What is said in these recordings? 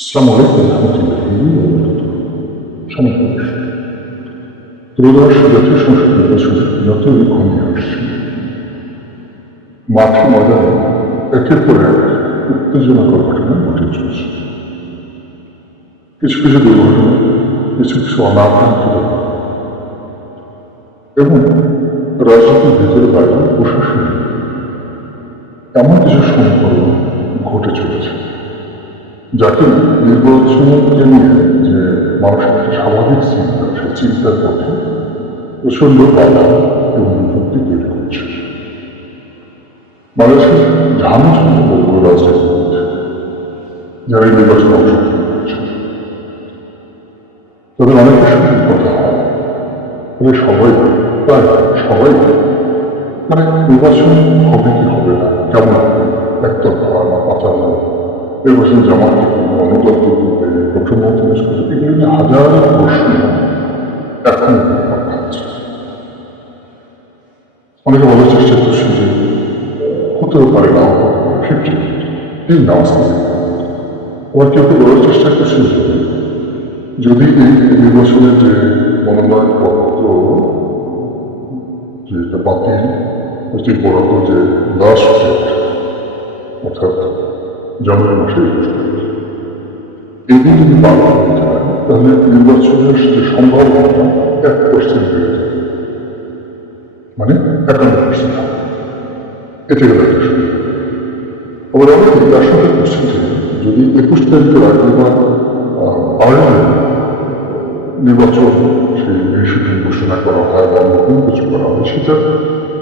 আসসালামু আলাইকুম রহমতুল্লাহি ওয়া বারাকাতুহু। সমাবেশ ত্রয়োদশ জাতীয় সংসদ নির্বাচন যতই ঘনিয়ে আসছে, মাঠে ময়দানে একের পর এক উত্তেজনাকর ঘটনা ঘটে চলছে। কিছু কিছু দুর্ঘটনা, কিছু কিছু অনাকাঙ্ক্ষিত ঘটনা এবং রাজনীতির ভেতরে বাইরে প্রশাসনে এমন কিছু সমীকরণ ঘটে চলেছে, যাকে নির্বাচনকে নিয়ে যে মানুষের একটা স্বাভাবিক চিন্তা, সেই চিন্তার পথে প্রচন্ড বাধা এবং বিপত্তি তৈরি করছে। বাংলাদেশের ঝামেঝামের বলবো রাজনীতির মধ্যে যারা এই নির্বাচনে অংশগ্রহণ করছে, তাদের অনেকের সঙ্গে কথা হয়, তাদের সবাই প্রায় সবাই মানে নির্বাচন হবে কি হবে না, কেমন হবে, একতরফা না পাতানো, নির্বাচন জামাত করবে, গণতন্ত্র করবে, প্রধানমন্ত্রী করবে, এগুলো নিয়ে হাজার প্রশ্ন এখন আছে। অনেকে বলার চেষ্টা করছে যে হতেও পারে, না হতে পারে, 50 এই নাও আবার কেউ কেউ বলার চেষ্টা করছে যদি এই নির্বাচনের যে মনোনয়ন পত্র যেটা বাতিল অতি বরাদ্দ যে লাস্ট ডেট অর্থাৎ জানুয়ারি মাসে 21 তারিখ, এদিন যদি পালন করতে পারে তাহলে নির্বাচনের যে সম্ভাবনা 1% বেড়ে যাবে, মানে 51% হবে। এতে গেলে একটা সুবিধা। আবার অনেকে আশঙ্কা করছেন যে যদি 21 তারিখের আগে বা আর্লি নির্বাচন সেই নিষিদ্ধ ঘোষণা করা হয় বা নতুন কিছু করা হয়, সেটা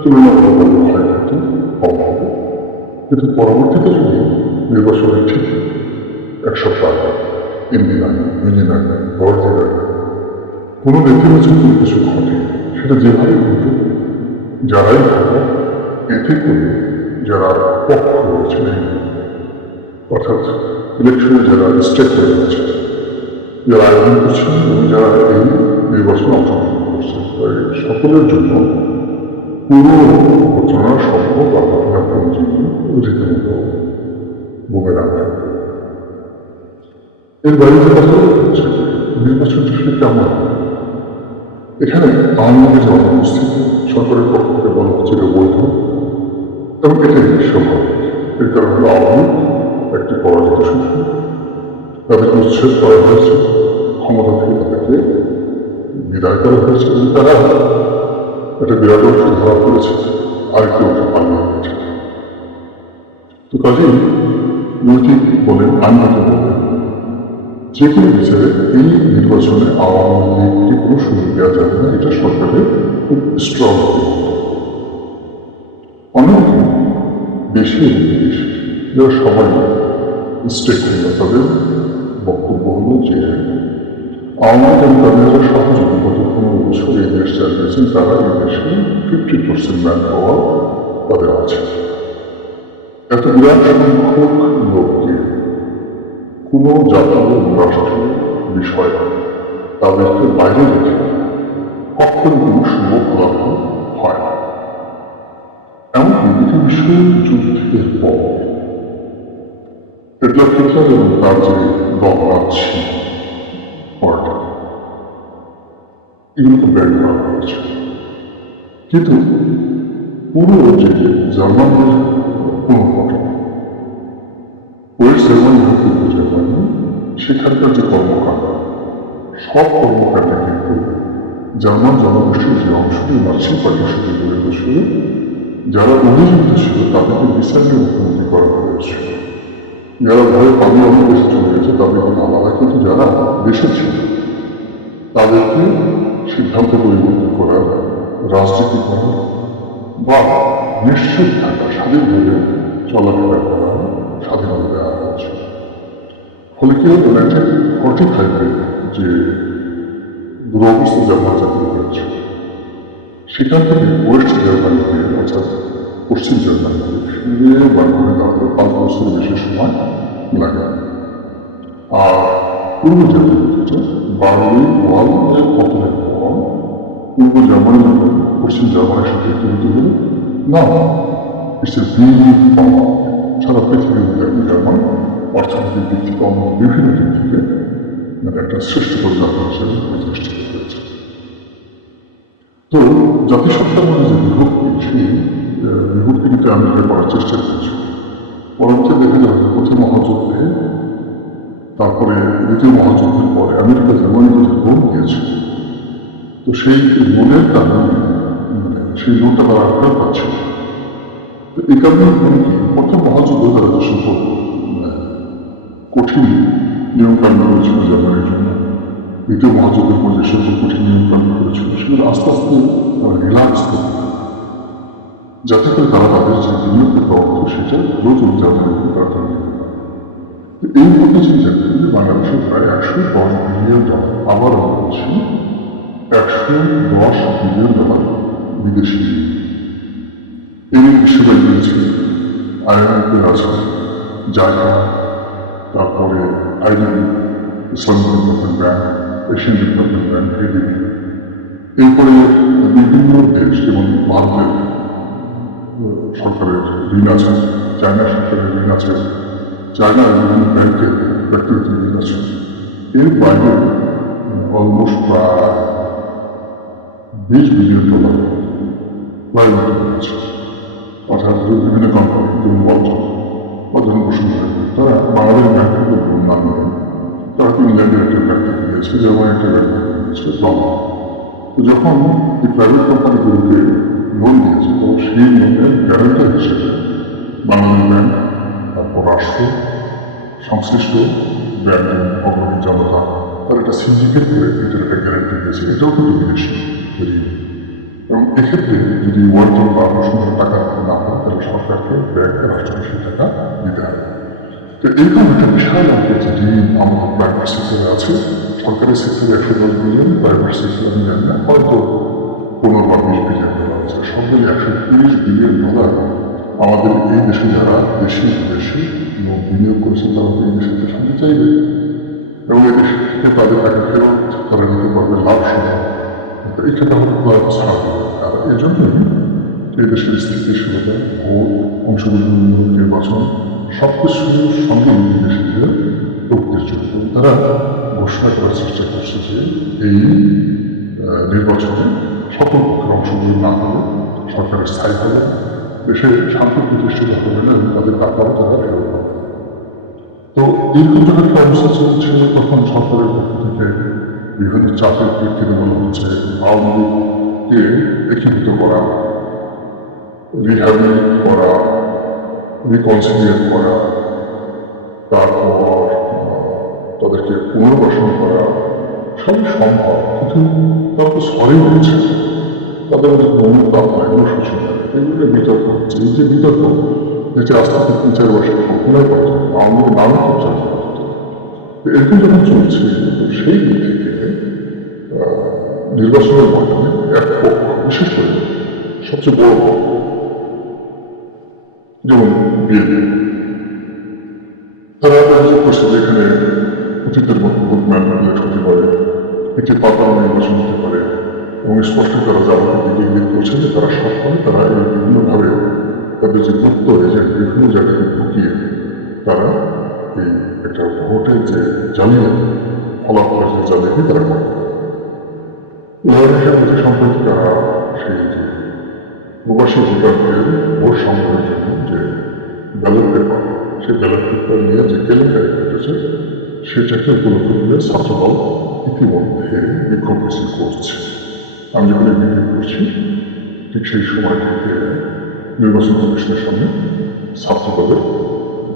তুলনামূলকভাবে ক্ষয়ক্ষতি কম হবে। কিন্তু পরবর্তীতে যদি নির্বাচনের ঠিক 1 সপ্তাহ আগে, 3 দিন আগে, 2 দিন আগে, 10 দিন আগে কোনো নেতিবাচক কোনো কিছু ঘটে, সেটা যেভাবে ঘটুক, যারাই ঘটে, এতে করে যারা পক্ষ রয়েছে, অর্থাৎ ইলেকশনে যারা স্টেক হয়ে রয়েছে, যারা আয়োজন করছেন এবং যারা এই নির্বাচনে অংশগ্রহণ করছেন, সকলের জন্য পুরো ঘটনা সম্ভব বা ঘটনাপঞ্জি রীতিমতো বুমেরাং থাকবে। এর বাইরে যে কথা হচ্ছে নির্বাচন আসলে কেমন হবে, এখানে আওয়ামী লীগের যে অনুপস্থিতি সরকারের পক্ষ থেকে বলা হচ্ছে এটা বৈধ এবং এটাই স্বাভাবিক। এর কারণ হলো আওয়ামী লীগ একটি পরাজিত শক্তি, তাদেরকে উচ্ছেদ করা হয়েছে, ক্ষমতা থেকে তাদেরকে বিদায় করা হয়েছে এবং তারা একটা বিরাট অংশ ধরা করেছে, আরেকটি অংশ পালিয়ে গেছে। তো কাজেই নৈতিক বলেন, আইনত বলেন, যে কোনো বিচারে এই নির্বাচনে আওয়ামী লীগকে কোনো সুযোগ দেওয়া যাবে না, এটা সরকারের খুব স্ট্রং। অনেকে বেশি বেশি যারা সবাই স্টেক হোল্ডার, তাদের বক্তব্য হলো যে আওয়ামী লীগ এবং তাদের যারা সহযোগী গত 15 বছর এই দেশ চালিয়েছেন, তারা এই দেশে 50% ম্যান পাওয়ার তাদের আছে। এত বিরাট সংখ্যক লোককে কোনো জাতীয় এবং রাষ্ট্রীয় বিষয় তাদেরকে বাইরে রেখে কখনো কোনো শুভ ফলাফল হয় না। এমনকি দ্বিতীয় বিশ্বযুদ্ধের পর এডলফ হিটলার এবং তার যে নাৎসি পার্টি, এগুলোকে ব্যয় করা হয়েছে, কিন্তু পুরো যে জার্মানদের কোনো ঘটনা ওয়েস্ট জার্মানি হোক পূর্ব জার্মানি, সেখানকার যে কর্মকাণ্ড, সব কর্মকাণ্ডে কিন্তু জার্মান জনগোষ্ঠীর যে অংশ নাৎসি পার্টির সাথে জড়িত ছিল, যারা অভিযুক্ত ছিল তাদেরকে বিচারের মুখোমুখি করা হয়েছিল, যারা ভয়ে পালিয়ে অন্য দেশে চলে গেছে তাদের কথা আলাদা, কিন্তু যারা দেশে ছিল তাদেরকে সিদ্ধান্ত পরিবর্তন করার, রাজনীতি করার বা নিশ্চিত থাকা, স্বাধীনভাবে চলাফেরা করার স্বাধীনতা দেওয়া হয়েছে। ফলে কি হতো 1945-এ যে দুরবস্থা জার্মান জাতি হয়েছে, সেখান থেকে ওয়েস্ট জার্মানিতে অর্থাৎ পশ্চিম জার্মানিতে ফিরে বার করে দাঁড়াতে 5 বছরের বেশি সময় লাগে। আর পূর্ব জার্মানিতে বার্লিন ওয়ালের পতনের পর পূর্ব জার্মানি পশ্চিম জার্মানির সাথে তৈরি হল না, ইটস এ বিগ পাওয়ার, সারা পৃথিবীর মধ্যে জার্মান অর্থনৈতিক দিক থেকে অন্য বিভিন্ন দিক থেকে মানে একটা শ্রেষ্ঠ পরিকল্পনা হিসেবে প্রতিষ্ঠিত হয়েছে। তো জাতিসত্তার মধ্যে যে বিভক্তি, সেই বিভক্তি কিন্তু আমেরিকা করার চেষ্টা করেছে। পরবর্তী দেখা যাবে প্রথম মহাযুদ্ধে, তারপরে দ্বিতীয় মহাযুদ্ধের পরে আমেরিকা জার্মানিকে যে লোন দিয়েছে, তো সেই লোনের কারণে মানে সেই লোনটা তারা ফেরত পাচ্ছে। তো এই কারণে কি প্রথম মহাযুদ্ধে তারা যে সকল কঠিন নিয়মকানুন করেছিল জার্মানির জন্য, দ্বিতীয় মহাযুদ্ধের পর যে সকল কঠিন নিয়মকানুন করেছিল সেগুলো আস্তে আস্তে তারা রিল্যাক্স করতে, যাতে করে তারা তাদের যে বিনিয়োগের অর্থ সেটা দ্রুত জার্মানিকে তারা দিতে পারে। এই মধ্যে চিন্তা করলে বাংলাদেশে প্রায় $110 বিলিয়ন, আবার আমরা বলছি $110 বিলিয়ন বিদেশি এই বিশ্বব্যাংক রয়েছে, IMF আছে, জায়গা, তারপরে IDB, Islamic development bank, Asian development bank, ADB, এরপরে বিভিন্ন দেশ যেমন ভারতের সরকারের ঋণ আছে, চায়না সরকারের ঋণ আছে, চায়নার বিভিন্ন ব্যাংকের ব্যক্তিগত ঋণ আছে। এর বাইরে অলমোস্ট প্রায় $20 বিলিয়ন প্রাইভেট আছে, অর্থাৎ বিভিন্ন কোম্পানি যেমন বলছেন অধ্যয়ন বসুন্ধরা, তারা বাংলাদেশ ব্যাংক থেকে লোন না নিয়ে তারা ইংল্যান্ডের একটা ব্যাংক থেকে নিয়েছে, জার্মানির একটা ব্যাংক থেকে নিয়েছে লোন। তো যখন এই প্রাইভেট কোম্পানিগুলোকে লোন দিয়েছে, তো সেই লোনের গ্যারান্টার হিসেবে বাংলাদেশ ব্যাংক, তারপর রাষ্ট্র, সংশ্লিষ্ট ব্যাংক অগ্রণী জনতা, তার একটা সিন্ডিকেট করে এটার একটা গ্যারান্টি দিয়েছে। এটাও কিন্তু বিদেশি ঋণ, এবং এক্ষেত্রে যদি ওয়ার্কিং বা অনুসন্ধান টাকা না হয় তাহলে সরকারকে ব্যাংকে রাষ্ট্রকে সেই টাকা দিতে হবে। তো এইরকম একটা বিশাল অঙ্কের যে ঋণ আমাদের প্রাইভেট সেক্টরে আছে, সরকারি সেক্টরে $110 বিলিয়ন, প্রাইভেট সেক্টরে আমি জানি না, হয়তো $15 বা $20 বিলিয়ন আছে, সব মিলে $130 বিলিয়ন আমাদের এই দেশে যারা দেশি বিদেশি বিনিয়োগ করেছে তারা এই দেশের শান্তি চাইবে, এবং এই দেশ থেকে তাদের টাকা ফেরত তারা নিতে পারবে লাভ সহ। এটা তাহলে ছাড়া হবে। আর এই জন্যই এই দেশের স্থিতিশীলতা, ভোট, অংশগ্রহণমূলক নির্বাচন সব কিছুর সঙ্গে দেশের প্রকৃতির জন্য তারা ঘোষণা করার চেষ্টা করছে যে এই নির্বাচনে সকল পক্ষের অংশগ্রহণ না হলে সরকারের স্থায়ী হবে, দেশে শান্তি প্রতিষ্ঠিত হবে না, এবং তাদের টাকাও তারা ফেরত পাবে। তো এরকম যখন একটা অবস্থা চলছে, তখন সরকারের পক্ষ থেকে বিভিন্ন চাপের প্রেক্ষিতে বলা হচ্ছে আওয়ামী লীগকে একীভূত করা, রিহ্যাবিলিট করা, রিকনসিলিয়েট করা, তারপর তাদেরকে পুনর্বাসন করা সবই সম্ভব, কিন্তু তারা তো সরে উঠেছে, তাদের মধ্যে মমতা হয় অনুশোচনা, এগুলো বিতর্ক হচ্ছে। এই যে বিতর্ক, যেটা আস্তে আস্তে 3-4 বছর কল্পনাই করা যায়, আওয়ামী লীগ নামে চর্চা করা যেত। এরকম যখন চলছে, সেই দিক থেকে নির্বাচনের মাধ্যমে এক পক্ষ, বিশেষ করে সবচেয়ে বড় পক্ষ যেমন বিএনপি, তারা অভিযোগ করছে যে এখানে অতীতের মতো ভোট ম্যানিপুলেট হতে পারে, একটি পাতানো নির্বাচন হতে পারে, এবং স্পষ্ট তারা জামাতের দিকে ইঙ্গিত করছে যে তারা সবসময় তারা এই বিভিন্নভাবে তাদের যে গুপ্ত এজেন্ট বিভিন্ন জায়গায় ঢুকিয়ে তারা এই একটা ভোটের যে জালিয়াতি, ফলাফলের যে জালিয়াতি তারা করতে পারে। উদাহরণ হিসেবে সম্প্রতি তারা সেই যে প্রবাসী ভোটারদের ভোট সংগ্রহের জন্য যে ব্যালট পেপার, সেই ব্যালট পেপার নিয়ে যে কেলেঙ্কারি ঘটেছে সেটাকে উপলক্ষ করে ছাত্রদল ইতিমধ্যে বিক্ষোভ মিছিল করছে। আমি যখন এই ভিডিও করছি ঠিক সেই সময় থেকে নির্বাচন কমিশনের সামনে ছাত্রদলের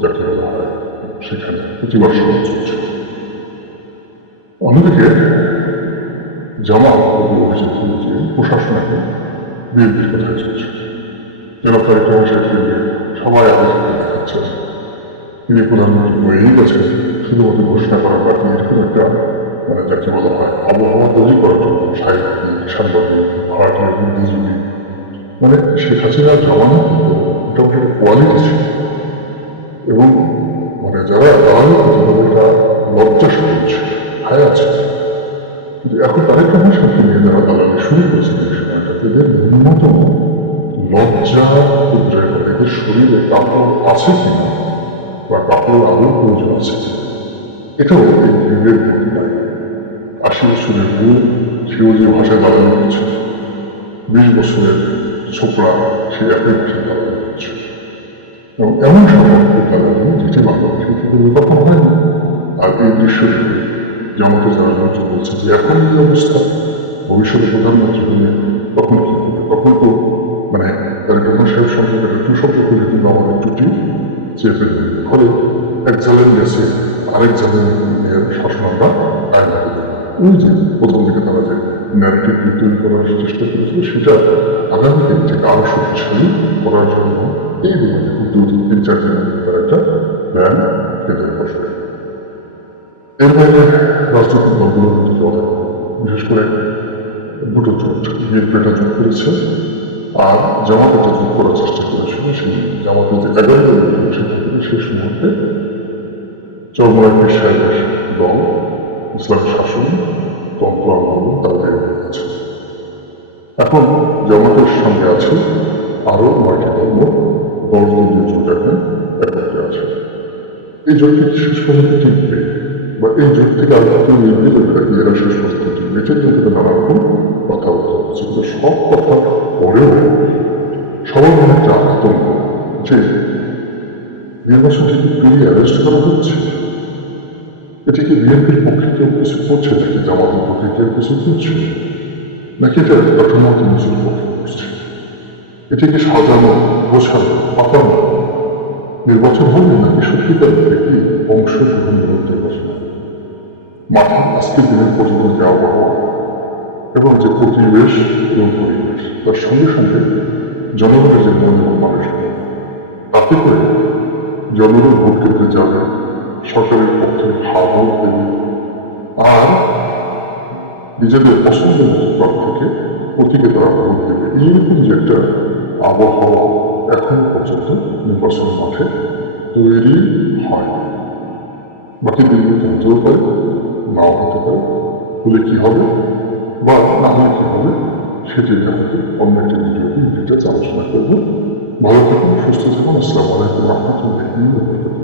যাকে বলা হয় সেখানে প্রতিবাদ সভা চলছে। অন্যদিকে জামাত অভিযোগ যে প্রশাসন এখন বিএনপির কথায় চলছে, যেন তারেক রহমান সাহেবকে সবাই আগে দেখাচ্ছে তিনি প্রধানমন্ত্রী হয়েই গেছেন শুধুমাত্র ঘোষণা করার ব্যাপারে, এরকম একটা মানে যাকে বলা হয় আবহাওয়া তৈরি করার জন্য সাহিত্যিক, সাংবাদিক, ভারতীয় বুদ্ধিজীবী, মানে শেখ হাসিনার জমানো মোটামুটি একটা কোয়ালিটি ছিল, এবং মানে যারা দালালি করছে তাদের একটা লজ্জা করছে, হায় আছে। কিন্তু এখন তারেক রহমান সাহেবকে নিয়ে যারা দালালি শুরু করেছে এই সময়টা, এদের ন্যূনতম লজ্জা উদ্রেক, এদের শরীরে কাপড় আছে কিনা বা কাপড় আদৌ প্রয়োজন হচ্ছে। এটাও এই যুগের মধ্যে নাই। 80 বছরের বউ সেও যে ভাষায় দাঁড়ানো হচ্ছে, 20 বছরের ছোকরা সে একই ভাষায় দাঁড়ানো হচ্ছে। এবং এমন সম্পর্ক দাঁড়ানো যেটি বাংলাদেশে থেকে কখনো হয়নি। আর এই দৃশ্য দেখে জামাতে যারা লোকজন বলছে যে এখন এই অবস্থা, ভবিষ্যতে প্রধানমন্ত্রী হলে তখন কি হবে? তখন তো মানে তার প্রধান সাহেব সম্পর্কে একটা সুসম্পর্ক হলে কিন্তু আমাদের টুটি চেপে দেবে। ফলে এক জালের গেছে আরেক জালের শাসন আমরা আয় না করতে পারি। ওই যে প্রথম দিকে তারা যে ন্যারেটিভ তৈরি করার চেষ্টা করেছিল, সেটা আগামী দিন থেকে আরো শক্তিশালী করার জন্য এই দিনে খুব দ্রুত 3-4 দিনের তার একটা প্ল্যান ফেলে বসবে। এর বাইরে রাজনৈতিক দলগুলোর মধ্যে অনেক, বিশেষ করে দুটো জোট, বিএনপি একটা জোট করেছে আর জামাত একটা জোট করার চেষ্টা করেছিল। সেই জামাতে যে 11 দলের সেটা থেকে শেষ মুহূর্তে চরমোনাই পীর সাহেবের দল ইসলামী শাসন তন্ত্র আন্দোলন তারা বের হয়ে গেছে। এখন জামাতের সঙ্গে আছে আরো 9টি দল, মোট 10 দলীয় জোট এখন একত্রে আছে। এই জোটটি শেষ পর্যন্ত টিকবে বা এই জোট থেকে আর কেউ নির্ভর করে নাকি এরা শেষ পর্যন্ত টিকবে, এটা নিয়ে তাদের নানা রকম কথাবার্তা হচ্ছে। কিন্তু সব কথা পরেও সবার মনে একটা আতঙ্ক যে নির্বাচন থেকে পেরিয়ে অ্যারেস্ট করা হচ্ছে, এটি কি বিএনপির পক্ষে কেউ কিছু করছে, নাকি জামাতের পক্ষে কেউ কিছু করছে, নাকি এটা প্রধানমন্ত্রী নিজের পক্ষে করছে? এটি কি সাজানো, গোছানো, পাতানো নির্বাচন হবে, নাকি সত্যিকার একটি অংশগ্রহণমূলক নির্বাচন হবে? মাঠে আজকের দিনের পর্যন্ত যে আবহাওয়া এবং যে পরিবেশ এবং পরিবেশ, তার সঙ্গে সঙ্গে জনগণের যে মন এবং মানসিকতা, তাতে করে জনগণ ভোট কেন্দ্রে যাবে, সরকারের পক্ষে হাওয়া দেবে আর নিজেদের পছন্দের মতো প্রার্থীকে প্রতীকে তারা ভোট দেবে। এইরকম যে একটা আবহাওয়া এখনো পর্যন্ত নির্বাচন মাঠে তৈরি হয়। বাকি দিনগুলোতে হতেও পারে, নাও হতে পারে। হলে কি হবে বা না হলে কি হবে সেটি আমাকে অন্য একটা ভিডিওতে ডিটেলস আলোচনা করবো। ভালো থাকুন, সুস্থ থাকুন। আসসালামু আলাইকুম রহমতুল্লাহি ওয়া বারাকাতুহু।